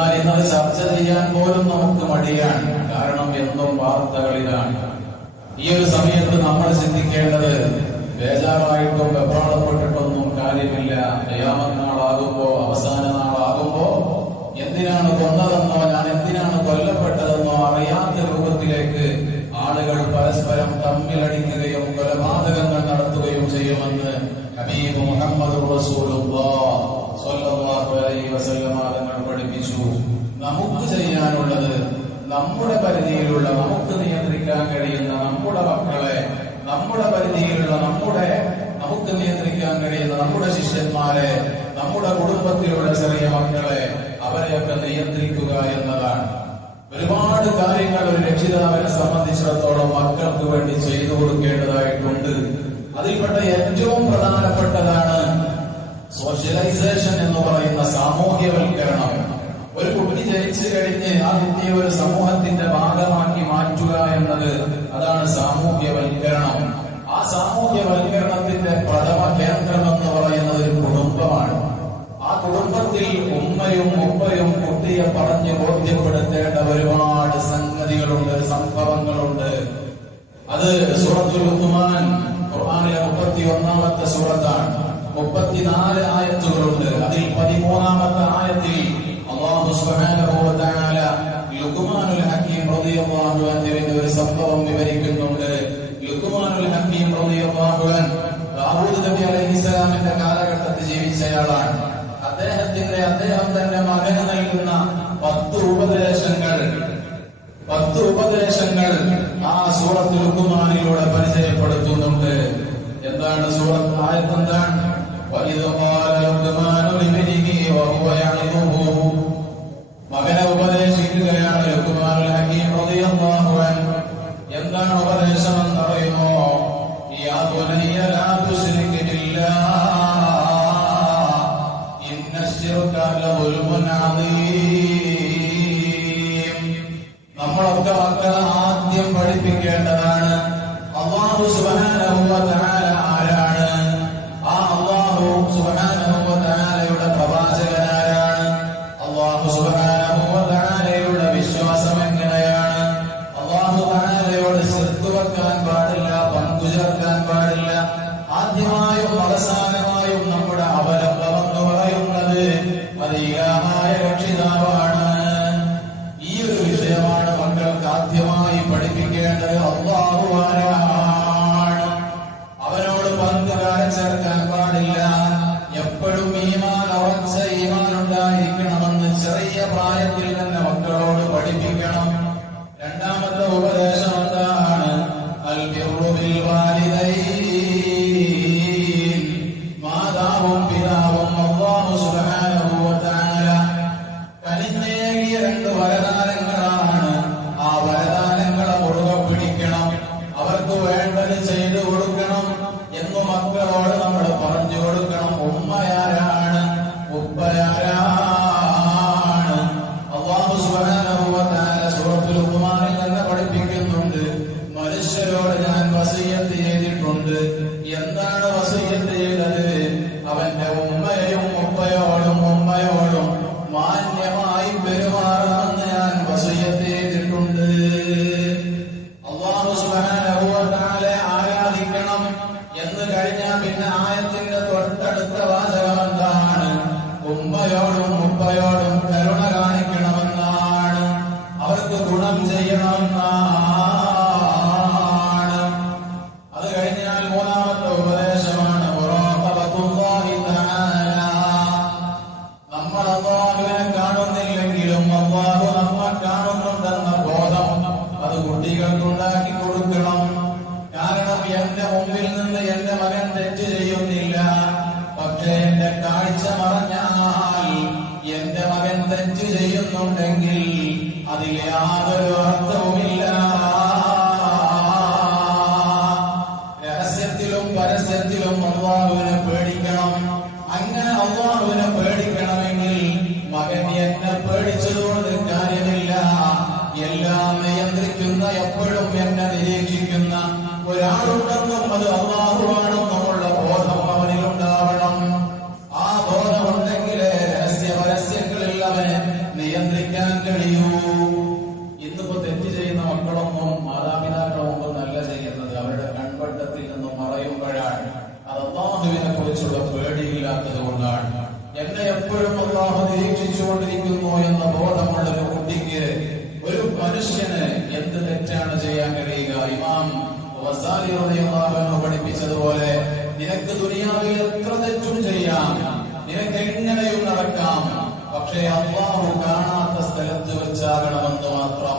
എന്നാൽ ഇന്നത് ചർച്ച ചെയ്യാൻ പോലും നമുക്ക് മടിയാണ്. കാരണം എന്തും വാർത്തകളിലാണ്. ഈ ഒരു സമയത്ത് നമ്മൾ ചിന്തിക്കേണ്ടത് ബേജാറായിട്ടും വെപ്രാളപ്പെട്ടിട്ടൊന്നും കാര്യമില്ല. ഏയാമനാളാകുമ്പോ അവസാന നാളാകുമ്പോ എന്തിനാണ് കൊന്നതെന്നോ ഞാൻ എന്തിനാണ് കൊല്ലപ്പെട്ടതെന്നോ അറിയാത്ത രൂപത്തിലേക്ക് ആളുകൾ പരസ്പരം തമ്മിലടിക്കുകയും കൊലപാതകങ്ങൾ നടത്തുകയും ചെയ്യുമെന്ന് ഹബീബ് മുഹമ്മദ് തങ്ങൾ പഠിപ്പിച്ചു. നമുക്ക് ചെയ്യാനുള്ളത് നമ്മുടെ പരിധിയിലുള്ള നമുക്ക് നിയന്ത്രിക്കാൻ കഴിയുന്ന നമ്മുടെ മക്കളെ നമ്മുടെ പരിധിയിലുള്ള നമ്മുടെ നമുക്ക് നിയന്ത്രിക്കാൻ കഴിയുന്ന നമ്മുടെ ശിഷ്യന്മാരെ നമ്മുടെ കുടുംബത്തിലുള്ള ചെറിയ മക്കളെ അവരെയൊക്കെ നിയന്ത്രിക്കുക എന്നതാണ്. ഒരുപാട് കാര്യങ്ങൾ ഒരു രക്ഷിതാവിനെ സംബന്ധിച്ചിടത്തോളം മക്കൾക്ക് വേണ്ടി ചെയ്തു കൊടുക്കേണ്ടതായിട്ടുണ്ട്. അതിൽപ്പെട്ട ഏറ്റവും പ്രധാനപ്പെട്ടതാണ് സോഷ്യലൈസേഷൻ എന്ന് പറയുന്ന സാമൂഹ്യവൽക്കരണം. ഒരു കുട്ടി ജനിച്ചു കഴിഞ്ഞ് ആ കുട്ടിയെ ഒരു സമൂഹത്തിന്റെ ഭാഗമാക്കി മാറ്റുക എന്നത് അതാണ് സാമൂഹ്യവൽക്കരണം. ആ സാമൂഹ്യവൽക്കരണത്തിന്റെ പ്രഥമ കേന്ദ്രം എന്ന് പറയുന്നത് ഒരു കുടുംബമാണ്. ആ കുടുംബത്തിൽ ഉമ്മയും ഉപ്പയും കുട്ടിയെ പറഞ്ഞ് ബോധ്യപ്പെടുത്തേണ്ട ഒരുപാട് സംഗതികളുണ്ട് സംഭവങ്ങളുണ്ട്. അത് സൂറത്തുൽ ഉഖ്മാൻ ഖുർആനിലെ മുപ്പത്തി ഒന്നാമത്തെ സൂറത്താണ്. മുപ്പത്തിനാല് ആയത്തുകളുണ്ട്. അതിൽ പതിമൂന്നാമത്തെ ആയത്തിൽ അള്ളാഹു തആല ലുഖ്മാനുൽ ഹക്കീം അൻഹുവിന്റെ ഒരു സംഭവം വിവരിക്കുന്നുണ്ട്. ലുഖ്മാനുൽ ഹക്കീം അൻഹു ദാവൂദ് നബി അലൈഹിസ്സലാമിന്റെ കാലഘട്ടത്തിൽ ജീവിച്ചയാളാണ്. അദ്ദേഹത്തിന്റെ അദ്ദേഹം തന്റെ മകന് നൽകുന്ന പത്ത് ഉപദേശങ്ങൾ പത്ത് ഉപദേശങ്ങൾ ആ സൂറത്ത് ലുക്കുമാനിലൂടെ പരിചയപ്പെടുത്തുന്നുണ്ട്. എന്താണ് സൂറത്ത് ആയത്ത് എന്താണ്? وَإِذْ قَالَ അള്ളാഹു സുബ്ഹാനഹു നിന്ന് എന്റെ മകൻ തെറ്റ് ചെയ്യുന്നില്ല. പക്ഷേ എന്റെ കാഴ്ച മറഞ്ഞാൽ എന്റെ മകൻ തെറ്റ് ചെയ്യുന്നുണ്ടെങ്കിൽ അതിൽ യാതൊരു കഴിയൂ ഇന്നിപ്പോ തെറ്റ് ചെയ്യുന്ന മക്കളൊന്നും മാതാപിതാക്കളൊന്നും നല്ല ചെയ്യുന്നത് അവരുടെ കൺവട്ടത്തിൽ നിന്നും മറയുമ്പോഴാണ്. അത് അള്ളാഹുവിനെ കുറിച്ചുള്ള പേടിയില്ലാത്തത് കൊണ്ടാണ്. എന്നെ എപ്പോഴും അള്ളാഹു നിരീക്ഷിച്ചുകൊണ്ടിരിക്കുന്നു എന്ന ബോധമുള്ള ഒരു കുട്ടിക്ക് ഒരു മനുഷ്യന് എന്ത് തെറ്റാണ് ചെയ്യാൻ കഴിയുക? ഇമാം പഠിപ്പിച്ചതുപോലെ നിനക്ക് ദുനിയാവിൽ എത്ര തെറ്റും ചെയ്യാം? നിനക്ക് എങ്ങനെയും നടക്കാം? പക്ഷേ അള്ളാഹു കാണാത്ത സ്ഥലത്ത് വെച്ചാകണമെന്ന് മാത്രം.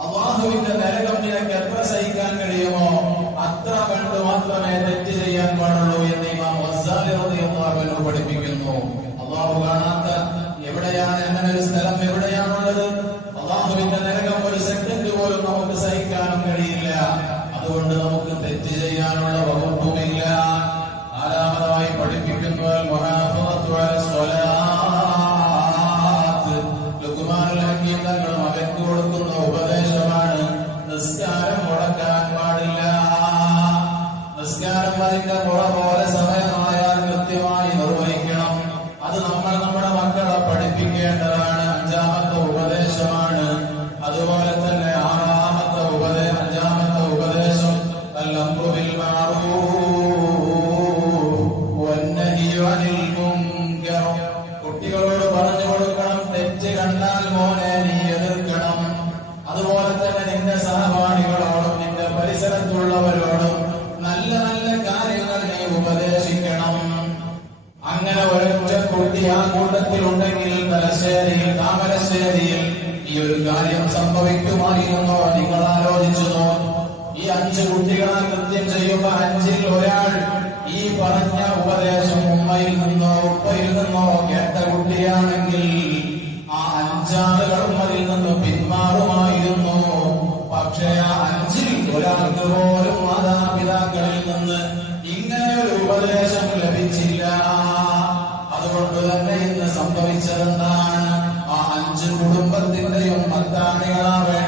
അള്ളാഹുവിന്റെ നരകം നിനക്ക് എത്ര സഹിക്കാൻ കഴിയുമോ? അത്ര കണ്ട് മാത്രമേ ഒരാൾ ഈ പറഞ്ഞ ഉപദേശം ഉമ്മയിൽ നിന്നോ ഉപ്പയിൽ നിന്നോ കേട്ട കുട്ടിയാണെങ്കിൽ ആ അഞ്ചാളുകളും അതിൽ നിന്ന് പിന്മാറുമായിരുന്നു. പക്ഷെ ആ അഞ്ചിൽ ഒരാൾക്ക് പോലും മാതാപിതാക്കളിൽ നിന്ന് ഇങ്ങനെ ഒരു ഉപദേശം ലഭിച്ചില്ല. അതുകൊണ്ട് തന്നെ ഇന്ന് സംഭവിച്ചതെന്താണ്? ആ അഞ്ച് കുടുംബത്തിന്റെയും അത്താണികളാവേ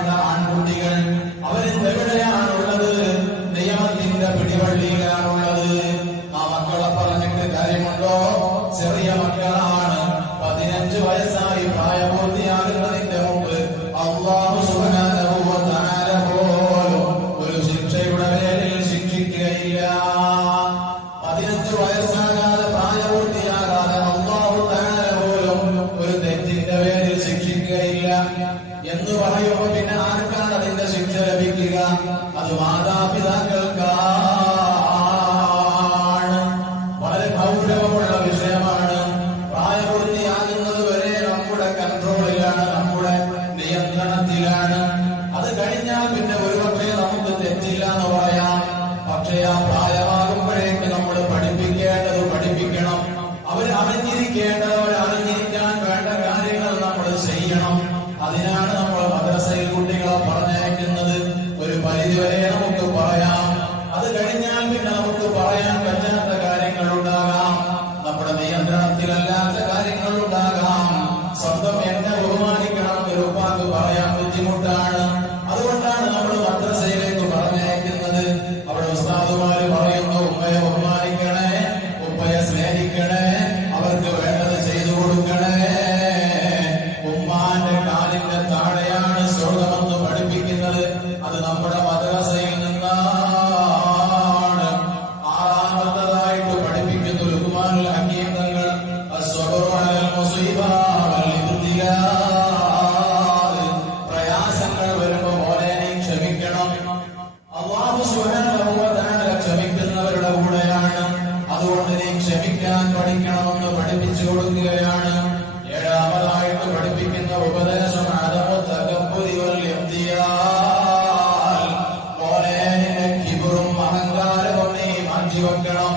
ശാന്തി കൊണ്ടണം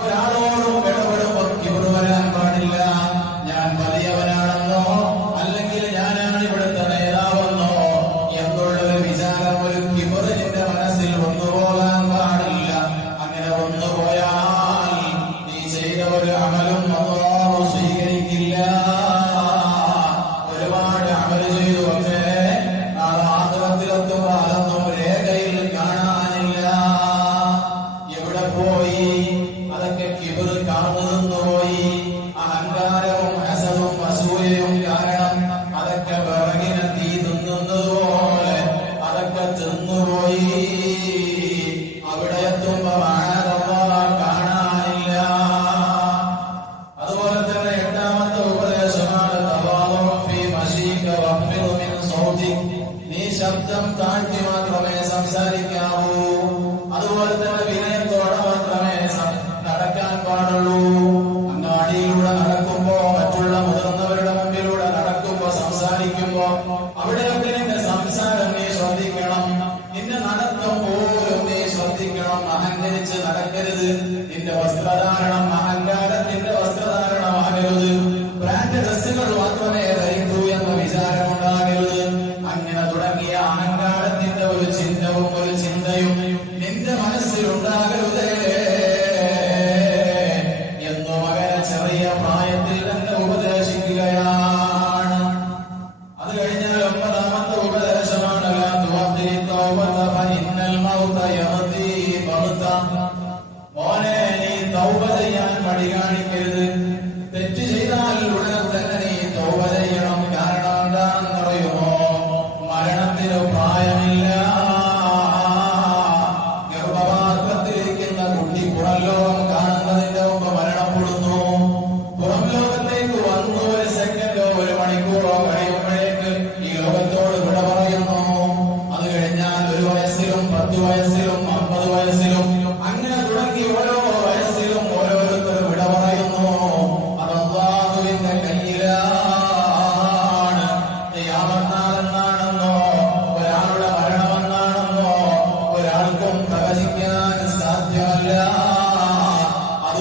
ഒരാളോട് നിന്റെ വസ്ത്രധാരണം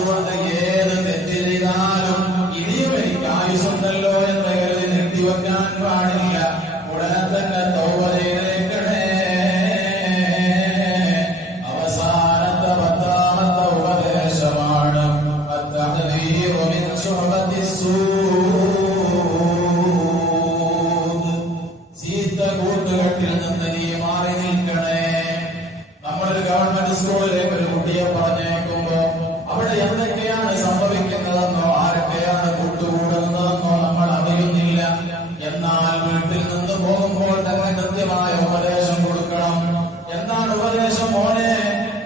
ورنگی നാട്ടിൽ നിന്ന് പോകുമ്പോൾ തന്നെ കൃത്യമായ ഉപദേശം കൊടുക്കണം. എന്താണ് ഉപദേശം മോനെ?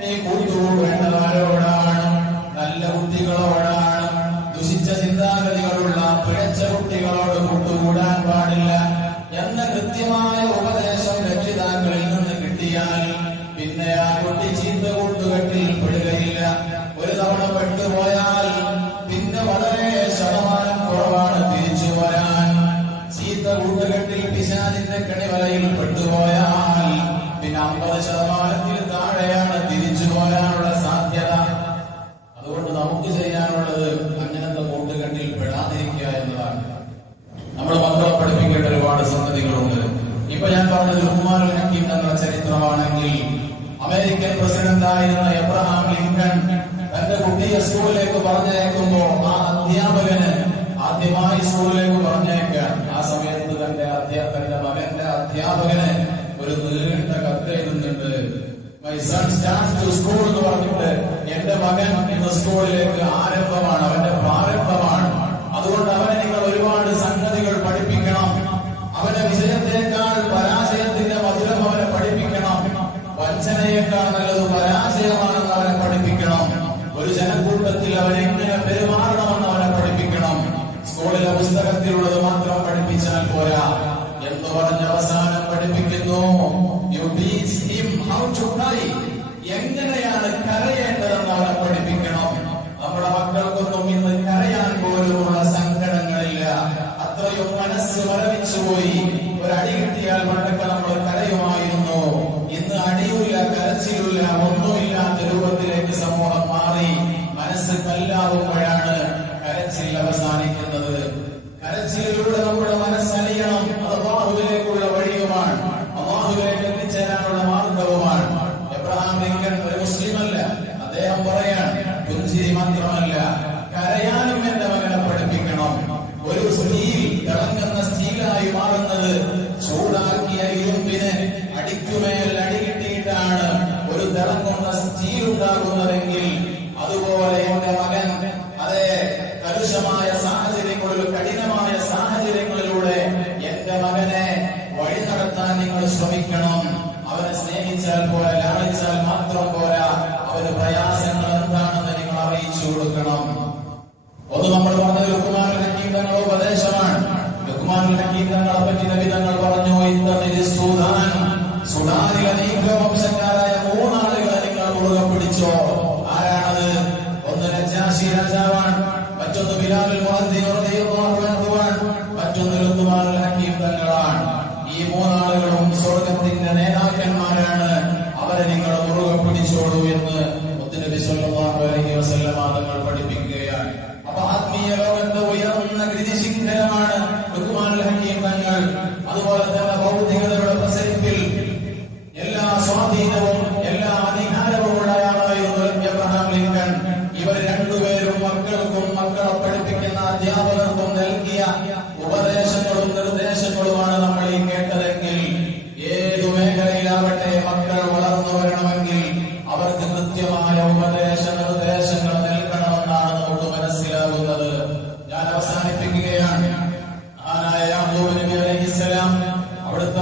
നീ കൂട്ടുകൂടേണ്ടതാരോടാണ് നല്ല കുട്ടികളോടാണ്. ദുഷിച്ച ചിന്താഗതികളുള്ള പിഴച്ച കുട്ടികളോട് കൂട്ടുകൂടാൻ പാടില്ല. എന്ന കൃത്യമായ വഞ്ചനയേക്കാൾ നല്ലത് പരാജയമാണെന്ന് അവനെ പഠിപ്പിക്കണം. ഒരു ജനക്കൂട്ടത്തിൽ അവരെങ്ങനെ പെരുമാറണമെന്ന് അവനെ പഠിപ്പിക്കണം. സ്കൂളിലെ പുസ്തകത്തിലുള്ളത് മാത്രം പഠിപ്പിച്ചാൽ പോരാ. മാറി മനസ്സ് കല്ലാവുമ്പോഴാണ് കരച്ചിൽ അവസാനിക്കുന്നത്. കരച്ചിലൂടെ നമ്മുടെ മനസ്സണിയണം അത് അള്ളാഹുവിലേക്കുള്ള വഴിയുമാണ്. അള്ളാഹുവിലേക്ക് എത്തിച്ചേരാനുള്ള മാർഗവുമാണ്. എബ്രഹാം ലിങ്കൻ ഒരു മുസ്ലിമല്ല അദ്ദേഹം പറയാണ് പുഞ്ചിരി മാത്രമല്ല നിങ്ങൾ ശ്രമിക്കണം. അവനെ സ്നേഹിച്ചാൽ പോരാ ലാളിച്ചാൽ മാത്രം പോരാ. അവർ പ്രയാസങ്ങൾ എന്താണെന്ന് നിങ്ങൾ അറിയിച്ചു കൊടുക്കണം. ഒന്ന് നമ്മൾ പറഞ്ഞ ലുക്മാൻ ഹക്കീമങ്ങൾ ഉപദേശമാണ്. ലുക്മാൻ ഹക്കീമങ്ങളെ പറ്റി നബി പറഞ്ഞു ഇന്നലെ സുധാൻ ദീർഘവംശക്കാരായ മൂന്നാളുകളെ നിങ്ങൾ മുറുകെ പിടിച്ചോ. ആരാണത്? ഒന്ന് രജാശി രാജാവാണ് മറ്റൊന്ന് ബിലാൽ മറ്റൊന്ന് ലുക്മാൻ ഈ മൂന്നാളുകളും സ്വർഗത്തിന്റെ നേതാക്കന്മാരാണ്. അവരെ നിങ്ങൾ മുറുകെ പിടിച്ചോളൂ എന്ന് മുത്തനബി സല്ലല്ലാഹു അലൈഹി വസല്ലം அடுத்த